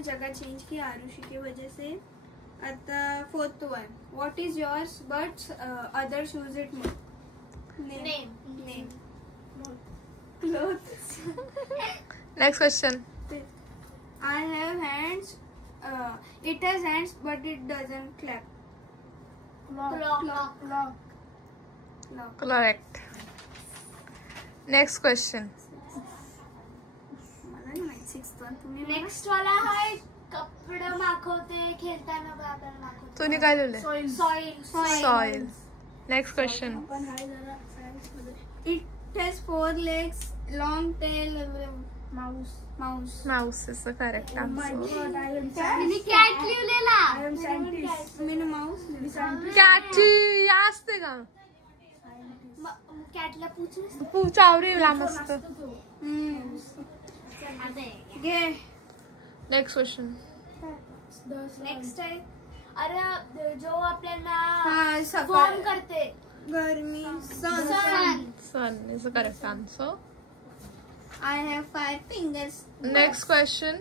ने जगह change KIA Arushi की वजह से. आता 4th one. What is yours but others use it more? Name. Clothes. Next question. I have hands. It has hands but it doesn't clap. Clock. Correct. Next question. मला नाही माहित 6th one. तुम्ही next वाला है कपडे माखवते खेळताना बाबा माखवते. तूने काय लिहिलंय? सॉइल. Next question. पण हाय जरा सायन्स मध्ये. It has 4 legs, long tail. Mouse. Mouse is the correct answer. Me cat लिहिलेला. मैंने माउस. कॅटची असते का? कॅटला पूछून चावरीला मस्त. घे. Next question. नेक्स्ट आहे अरे जो आपल्याला हाँ, सफाई. फॉर्म करते गर्मी. Sun. Sun is the correct answer. I have 5 fingers. Next question.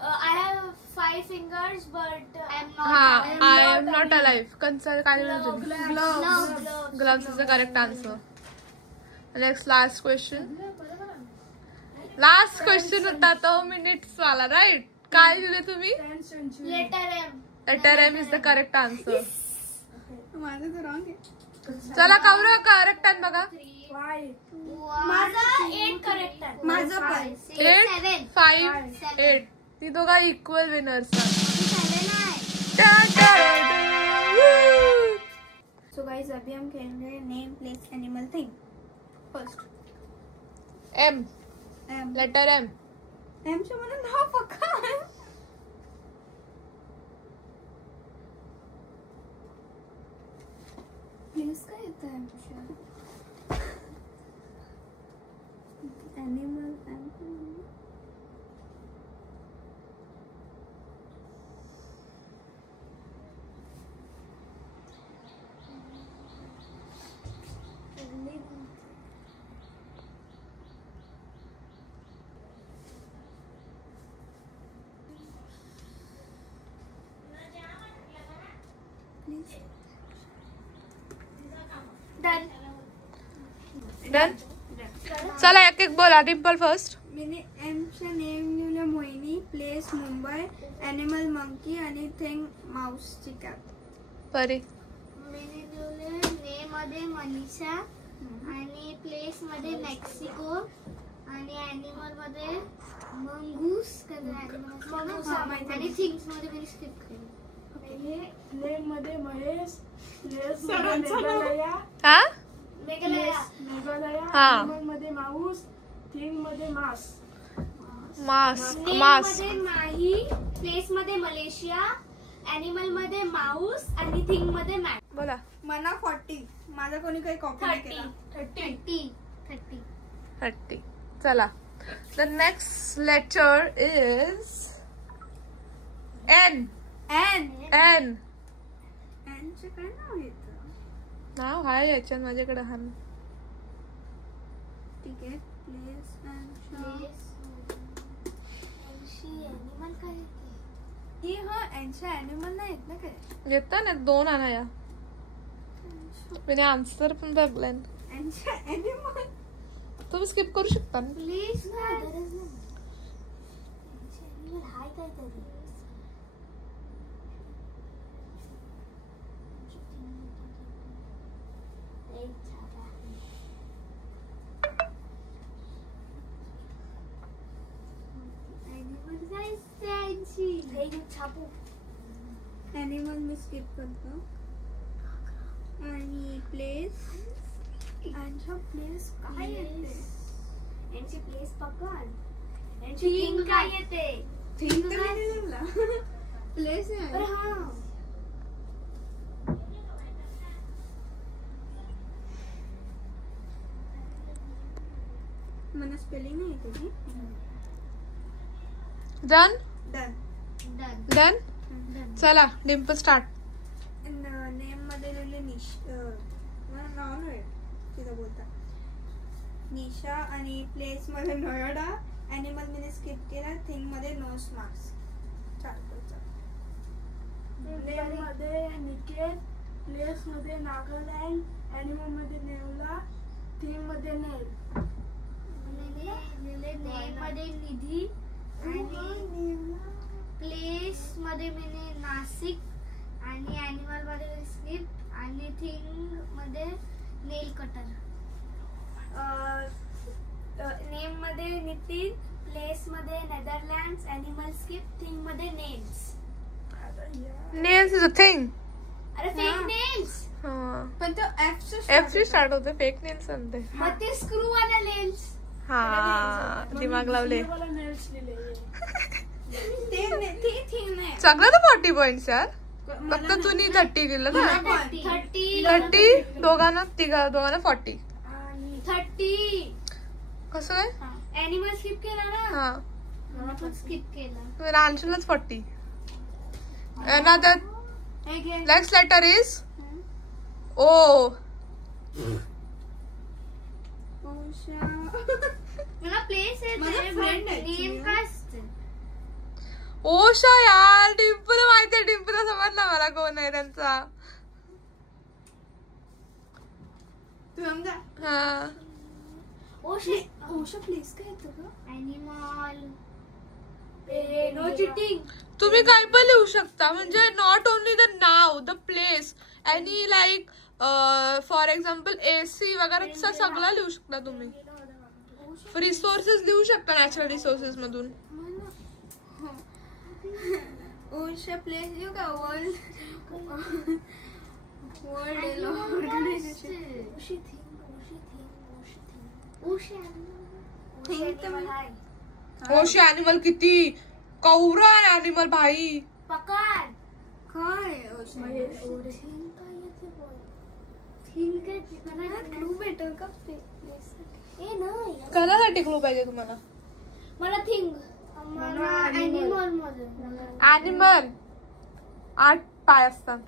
I have 5 fingers but I am not. हाँ, I am not alive. कंचर काय लिहिलं तुम्ही? Gloves. Gloves is the correct answer. Next last question. Last question होता तो minutes वाला, right? काय लिहिले तुम्ही? Letter M. Letter M is the correct answer. माझं तर wrong आहे. चला कवर करेक्ट आहे बघा. माझा 8 करेक्ट आहे. माझं पण. 8, 5, 8. ती दोघा इक्वल विनर्स So guys, अभी हम खेलेंगे name place animal thing. First M. Letter M. एमचं मला नाव पक्का आहे. प्लीज काय येतं एमच्या? एनिमल. डन. चला एक एक बोला. डिम्पल फर्स्ट. मैंने एमचं नेम लिहिलं Mohini, place Mumbai, animal monkey आणि थिंग माऊसची कॅप. परी. मी लिहिले नेम मध्ये मनीषा आणि प्लेस मध्ये मेक्सिको आणि एनिमल मध्ये मंगूस आणि थिंग्स मध्ये मी स्किप केली. नेम मध्ये महेश, प्लेस मध्ये मेघालया, हा मेघालया, हा. एनिमल मध्ये माऊस, थिंग मध्ये मास. मास्क. Name mask. मध्ये माही, प्लेस मध्ये मलेशिया, एनिमल मध्ये माऊस आणि थिंग मध्ये मॅट. बोला. मना 40. माझा कोणी काही कॉपी नाही केला. 30. चला. The next letter is N. N. एनचं काय नाव येतं? नाव आहे याच्यात माझ्याकडे. हा ठीक आहे. प्लेस एनिमल काय हे एनच्या एनिमल नाही येत ना काय? येतं ना. 2 आणा या. मी आन्सर पण बघलाय. एनच्या एनिमल. तुम्ही स्किप करू शकता ना. प्लीज एनिमल हाय काय तरी. एनिमल मी स्किप करतो. आणि प्लेस. यांच्या प्लेस काय येते? यांची प्लेस पकड. यांची थिंग काय येते? थिंग प्लेस अरे हा. मला स्पेलिंग नाही येते. डन. डन. चला डिम्पल स्टार्ट. नेम मध्ये लिहिले मला नाव नाही तिथं बोलता निशा. आणि प्लेस मध्ये नोएडा. एनिमल मध्ये स्किप केला. थिंग मध्ये नोज मास्क. नेम मध्ये निकेत, प्लेस मध्ये नागालँड, ॲनिमल मध्ये नेवला, थीम मध्ये नेल. नेम मध्ये निधी आणि प्लेस मध्ये मैंने नाशिक आणि ॲनिमल मध्ये स्क्रिप्ट आणि थिंग मध्ये नेल कटर. नेम मध्ये नितीन, प्लेस मध्ये नेदरलँड्स, ॲनिमल स्क्रिप्ट, थिंग मध्ये nails. Nails is a thing. अरे फेक नेल्स. पण तो एफ से स्टार्ट होते फेक नेल्स म्हणते. मग ते स्क्रू वाला नेल्स. हा दिमाग लावले. मला नेल्स लिहिले. ते थिंग नाही. सगळं तर 40 पॉइंट्स यार. फक्त तुम्ही 30 दिलं ना. 30 दोघांना 40. आणि 30 कसं काय? ॲनिमल स्किप केला ना. हा मला पण स्किप केला. तर अंशुलाच 40. Another next letter is O. मला प्लेस आहे. माझा friend आहे नेम काय असते? ओशा यार. डिंपल माहितीये. डिंपलचा समजला मला कोण आहे त्यांचा. तू समजा. हा ओशा प्लेस काय येतं ग? ॲनिमल. No cheating. तुम्ही काय पण लिहू शकता. म्हणजे नॉट ओनली द नाव, the place, any like for example AC वगैरे सगळं लिहू शकता तुम्ही. रिसोर्सेस लिहू शकता नॅचरल रिसोर्सेस मधून. ओशा प्लेस येऊ का? World organisation. ओशा ॲनिमल किती कौरा ॲनिमल भाई. पकड. काय ओशा? थिंग काय मला क्लू भेटेल का? ए नाही. कशासाठी क्लू पाहिजे तुम्हाला? मला थिंग. मला ॲनिमल मध्ये. ॲनिमल 8 पाय असतात.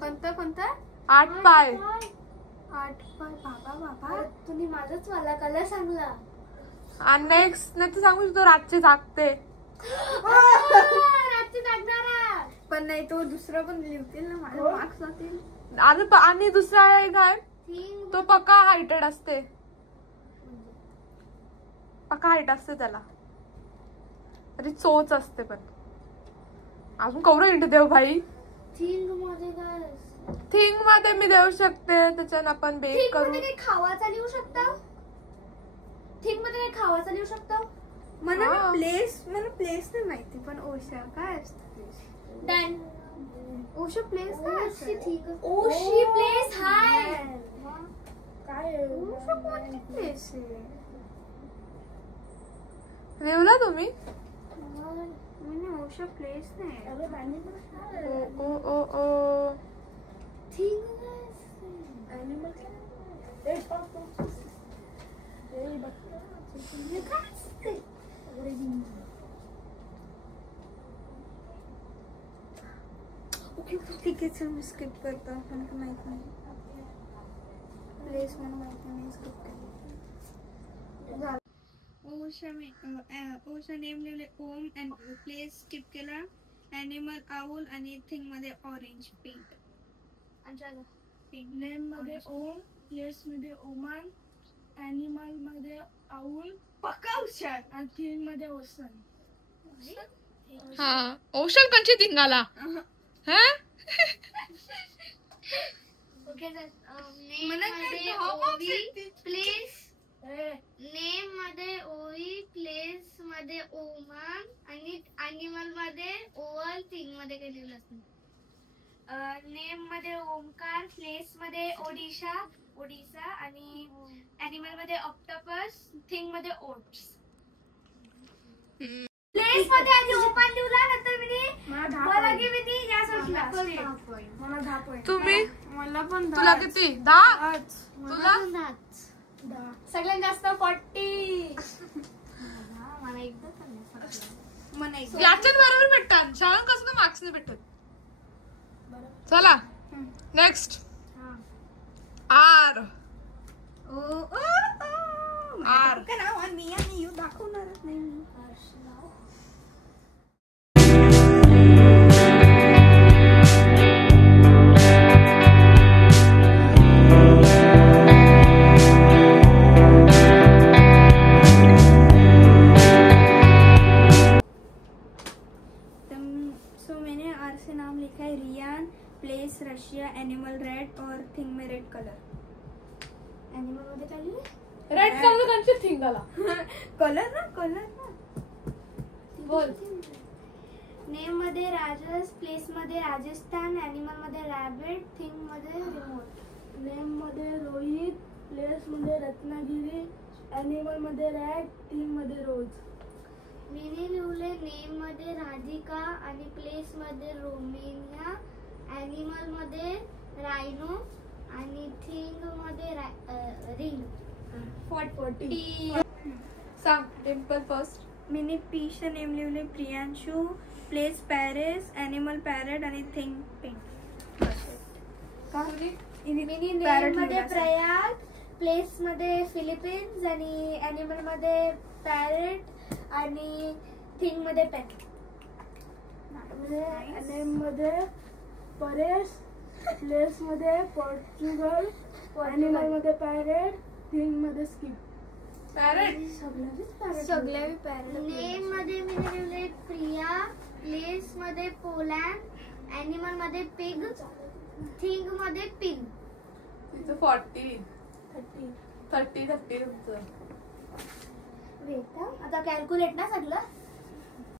कोणता? 8 पाय. 8 पाय. बाबा तुम्ही माझाच मला कलर सांगला. आणि नेक्स्ट नाही तर सांगू शकतो रातचे जागते. रात्री जागणारा. पण नाही तो दुसरा पण लिहतील ना. माझे मार्क्स जातील. आणि दुसरा एक आहे थिंग. तो पक्का हायटेड असते. पक्का हाईट असते त्याला. तरी चोच असते पण. अजून कौर इंट देव भाई. थिंग मध्ये काय? थिंग मध्ये मी देऊ शकते. त्याच्यानं आपण बेक थिंग करू. मध्ये काही खावाचा लिहू शकता? थिंग मध्ये काही खावाचा लिहू शकता? मला हा. प्लेस नाही माहिती. पण ओशा काय असतं? डन. ओशा प्लेस काय असतं? ओशी प्लेस हाय. काय ओशा कोणती प्लेस आहे? लिहला तुम्ही? ओशा प्लेस नाही. ओ ओ ओ ओ. थिंग ठीक आहे चल मी स्किप करतो. आपण माहित नाही. प्लेस मला माहिती नाही. स्किप करतो. ओशा नेम लिहिले ओम अँड प्लेस स्किप केला. ॲनिमल आऊल आणि थिंग मध्ये ऑरेंज पिंक. नेम मध्ये ओम, प्लेस मध्ये ओमान, ॲनिमल मध्ये आऊल, पक्का हुशार. आणि थीम मध्ये ओसन. हा ओशन कंची थिंगाला. हा ओके सर. मला काय दहा marks येतील. प्लेस. नेम मध्ये ओई, प्लेस मध्ये ओमान आणि ॲनिमल मध्ये ओवल, थिंग मध्ये काही लिहिलं असतं. नेम मध्ये ओमकार, प्लेस मध्ये ओडिशा आणि ॲनिमल मध्ये ऑक्टोपस, थिंग मध्ये ओट्स. प्लेस मध्ये आधी ओपन लिहिला नंतर मी या सोडला. मला 10 पॉइंट. तुम्ही मला पण तुला किती? 10. तुला सगळ्यात जास्त 40. मला एकदा याच्यात बरोबर भेटतात. शाळा कसं मार्क्स नाही भेटत. चला नेक्स्ट. आर. आर नाव आणि दाखवणारच नाही. लिखा है Riyan place Russia animal red और थिंग में रेड कलर. एनिमल मध्ये काय लिहिलंय? रेड कलर कन्फ्युज थिंग आला. कलर ना बोल. नेम मध्ये राजस, प्लेस मध्ये राजस्थान, एनिमल मध्ये रॅबिट, थिंग मध्ये रिमोट. नेम मध्ये रोहित, प्लेस मध्ये रत्नागिरी, एनिमल मध्ये रॅट, थिंग मध्ये रोज. मीनी लिहिले नेम मध्ये राधिका आणि प्लेस मध्ये रोमेनिया, एनिमल मध्ये रायनो आणि थिंग मध्ये रिंग. 40. सांग डिम्पल फर्स्ट. मिनी पीचं नेम लिहिले Priyanshu, place Paris, animal parrot आणि थिंग पिंक. मिनी नेम मध्ये प्रयाग, प्लेस मध्ये फिलिपिन्स आणि एनिमल मध्ये पॅरेट आणि थिंग मध्ये पेट. नेम मध्ये परेश, प्लेस मध्ये पोर्तुगल, एनिमल मध्ये पॅरेट, थिंग मध्ये स्किप. पॅरेट. सगळ्या पॅरेट. नेम मध्ये मी लिहिले प्रिया, प्लेस मध्ये पोलँड, एनिमल मध्ये पिग, थिंग मध्ये पिन. तिचं 40 30 तुमचं. वेट आता कॅल्क्युलेट ना सगळं.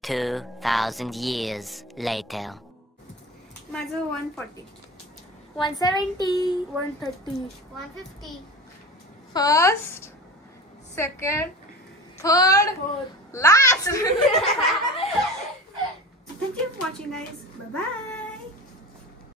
2,000 years later. माझं 140. 170, 130. 150. First, second, third, last. Thank you for watching guys. Bye bye.